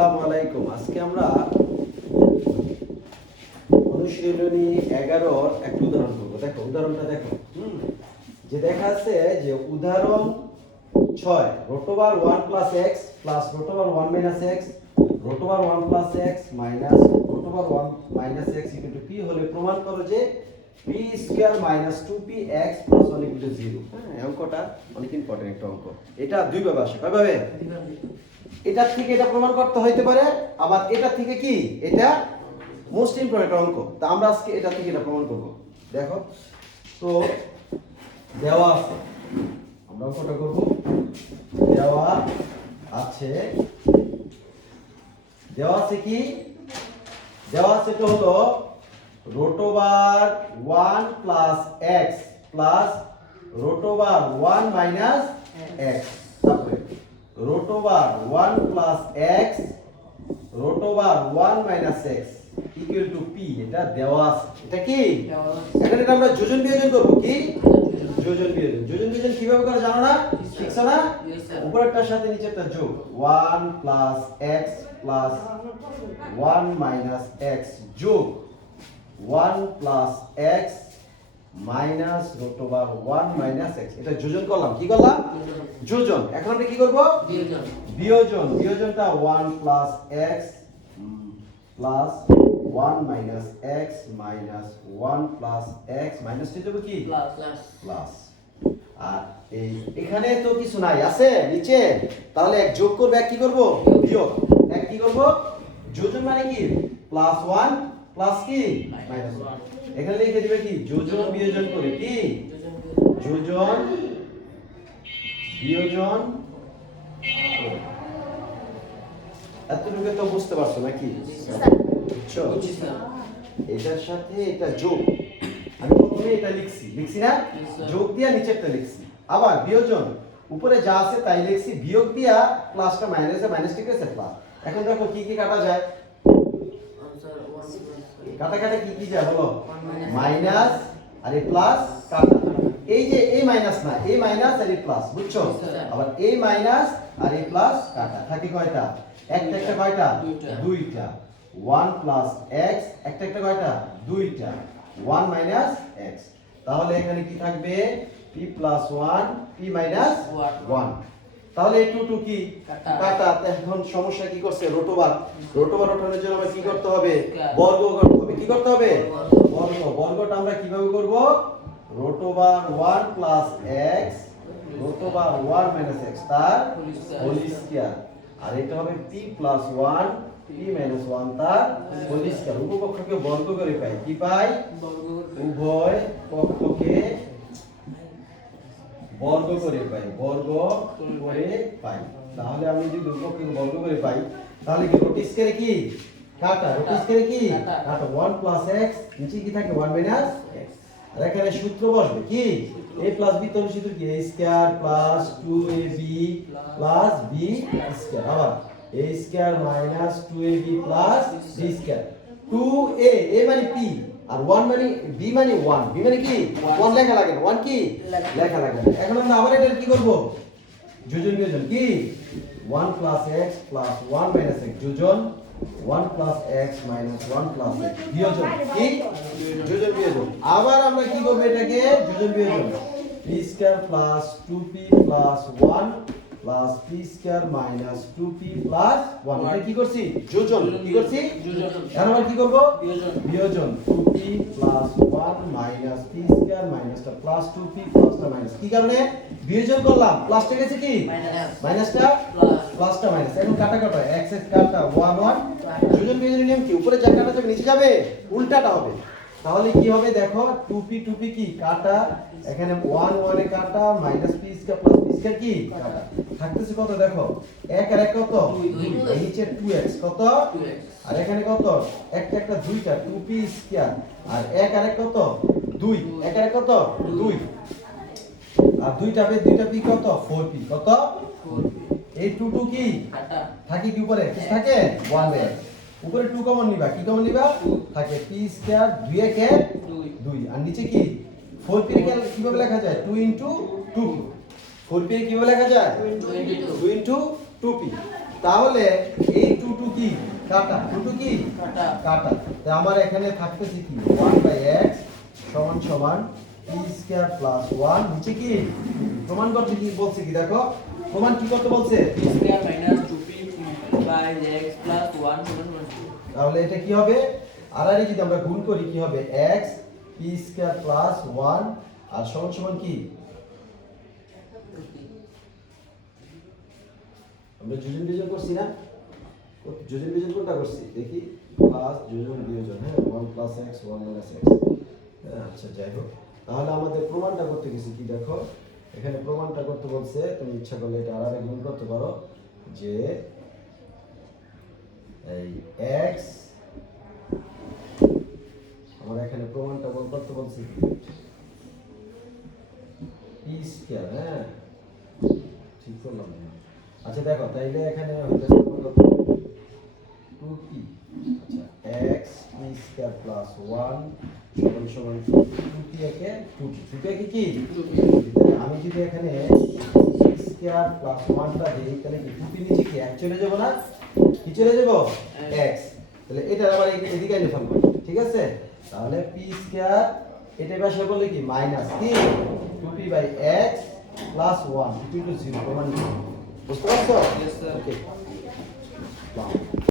আসসালামু আলাইকুম। আজকে আমরা অনুশীলনী 11 একটা উদাহরণ করব। দেখো উদাহরণটা দেখো। যে দেখা আছে যে উদাহরণ 6 root over 1 plus x plus root over 1 minus x root over 1 plus x minus root over 1 minus x equal to p হলে প্রমাণ করো যে p square minus 2px plus 1 equal to 0। হ্যাঁ, অঙ্কটা অনেক ইম্পর্টেন্ট একটা অঙ্ক। এটা দুই ভাবে আসে। কয়ভাবে? এটা থেকে এটা প্রমাণ করতে হইতে পারে, আবার এটা থেকে কি এটা মোস্ট ইম্পর্টেন্ট অঙ্ক। তা আমরা আজকে এটা থেকে এটা প্রমাণ করব। দেখো তো দেওয়া আছে, আমরা অঙ্কটা করব। দেওয়া আছে কি দেওয়া আছে তো হলো root over 1 plus x plus root over 1 minus x, তারপরে root over 1 plus x root over 1 minus x equal to p। এটা দেওয়া আছে। এটা কি এখানে আমরা যোজন বিয়োজন করব। কি যোজন বিয়োজন কিভাবে করে জানো না? শিখছো না? উপরেরটার সাথে নিচেরটা যোগ 1 plus x plus 1 minus x যোগ 1 plus x minus root over 1 minus x। এটা যোজন করলাম। কি করলাম? যোজন। এখন আমরা কি করব? বিয়োজনটা 1 plus x plus 1 minus x minus 1 plus x minus দেব কি প্লাস। আর এই এখানে তো কিছু নাই আছে নিচে, তাহলে এক যোগ করব, এক কি করব বিয়োগ। এক কি করব যোজন মানে কি প্লাস 1 প্লাস কি মাইনাস 1। এখানে লিখে দিবে কি যোজন বিয়োজন করে। কি যোজন বিয়োজন। এতটুকু তো বুঝতে পারছো নাকি? বুঝছো? এটার সাথে এটা যোগ। আমি প্রথমে এটা লিখছি না? যোগ দিয়া নিচেরটা লিখছি। আবার বিয়োজন উপরে যা আছে তাই লিখছি, বিয়োগ দিয়া প্লাসটা মাইনাসে মাইনাস ঠিক আছে প্লাস। এখন দেখো কি কি কাটা যায়। কাটা কি যায় হলো মাইনাস আর এই প্লাস কাটা। এই যে এই মাইনাস না, এই মাইনাস আর এই প্লাস, বুঝছো? আবার এই মাইনাস আর এই প্লাস কাটা থাকে কয়টা? একটা কয়টা? দুইটা। 1 plus x একটা কয়টা? দুইটা। 1 minus x। তাহলে এখানে কি থাকবে? p plus 1 p minus 1। তাহলে এই 2 কি কাটা। এখন সমস্যা কি করছে? root over ওঠানোর জন্য আমরা কি করতে হবে? বর্গ করতে হবে। কি করতে হবে? বর্গটা আমরা কিভাবে করব? root over 1 plus x root over 1 minus x তার হোল স্কয়ার। আর এটা হবে p plus 1 p minus 1 তার হোল স্কয়ার। উভয় পক্ষকে বর্গ করে পাই। কি পাই? উভয় পক্ষকে বর্গ করে পাই। তাহলে আমি যদি উভয় পক্ষকে বর্গ করে পাই, তাহলে কি রুট স্কয়ারে কি কাটা। রুট স্কয়ারে কি কাটা। 1 plus x নিচে কি থাকে 1 minus x। আর এখানে সূত্র বসবে কি a plus b তখন সূত্র কি a square plus 2ab plus b square. আবার a square minus 2ab plus b square. 2a মানে p আর 1 মানে b মানে 1। b মানে কি 1 লেখা লাগে না। 1 কি লেখা লাগে না। এখন আমরা আবার এটা কি করব? যোজন বিয়োজন। কি 1 plus x plus 1 minus x যোজন 1 plus x minus 1 plus x বিয়োজন। কি যোজন বিয়োজন। আবার আমরা কি করব? এটাকে যোজন বিয়োজন p square plus 2p plus 1 plus p square minus 2p plus 1। এটা কি করছি? যোজন। কি করছি? যোজন। এখন আমরা কি করব? বিয়োজন 2p plus 1 minus p square মাইনাসটা প্লাস 2p প্লাসটা মাইনাস। কি কারণে বিয়োজন করলাম? প্লাসটা গেছে কি মাইনাসটা প্লাসটা মাইনাস। এখন কাটা x কাটা 1 1। যোজন বিয়োজনের নিয়ম কি? উপরে যা কাটা যাবে নিচে যাবে উল্টাটা হবে। তাহলে কি হবে দেখো 2p কি কাটা, এখানে 1 1 এ কাটা minus p square plus p square কি কাটা। থাকতেছে কত দেখো 1 আর 1 কত 2। নিচে 2x কত 2x। আর এখানে কত একটা দুইটা 2p স্কয়ার আর 1 আর 1 কত 2। 1 আর 1 কত 2 আর দুইটা p কত 4p কত 4p। এই 2 কি কাটা থাকে কি উপরে কি থাকে 1 এ উপরে 2 কমন নিবা। কি কমন নিবা? থাকে p স্কয়ার 2 এ কে 2 আর নিচে কি 4p এর কিভাবে লেখা যায়? 2 into 2p। 4p এর কিভাবে লেখা যায়? 2 into 2p। তাহলে এই 2 2 কি কাটা 2 2 কি কাটা কাটা তো আমার এখানে থাকতেছে কি 1/x সমান সমান p স্কয়ার প্লাস 1 নিচে কি প্রমাণ করতে কি বলছে কি দেখো প্রমাণ কি করতে বলছে p square minus 2p by x plus 1 সমান 2 তাহলে এটা কি হবে আর যদি আমরা গুণ করি কি হবে x p স্কয়ার প্লাস 1 আর সমান সমান কি আমরা যোজন বিয়োজন করছি না যোজন বিয়োজন কোনটা করছি দেখি প্লাস যোজন বিয়োজন হ্যাঁ 1 প্লাস x 1 মাইনাস x আচ্ছা যাই হোক তাহলে আমাদের প্রমাণটা করতে গেছি কি দেখো এখানে প্রমাণটা করতে বলছে তুমি ইচ্ছা করলে এটা আর গুণ করতে পারো যে এই x আমরা এখানে প্রমাণটা করতে বলছি p স্কয়ার হ্যাঁ ঠিক করলাম না আচ্ছা দেখো তাইলে এখানে হতে 2p আচ্ছা x p স্কয়ার প্লাস 1 সমান সমান 2p একে 2p 2p একে কি 2p আমি যদি এখানে p স্কয়ার প্লাস 1 টা দেই তাহলে কি 2p নিচে কি এক চলে যাব না কি চলে যাব x তাহলে এটা আবার এদিকে এনে ফেলবো ঠিক আছে তাহলে p স্কয়ার এটা ভাষায় বললে কি মাইনাস কি 2p by x plus 1 2 to 0 প্রমাণ বুঝতে পারছো Yes, sir. ওকে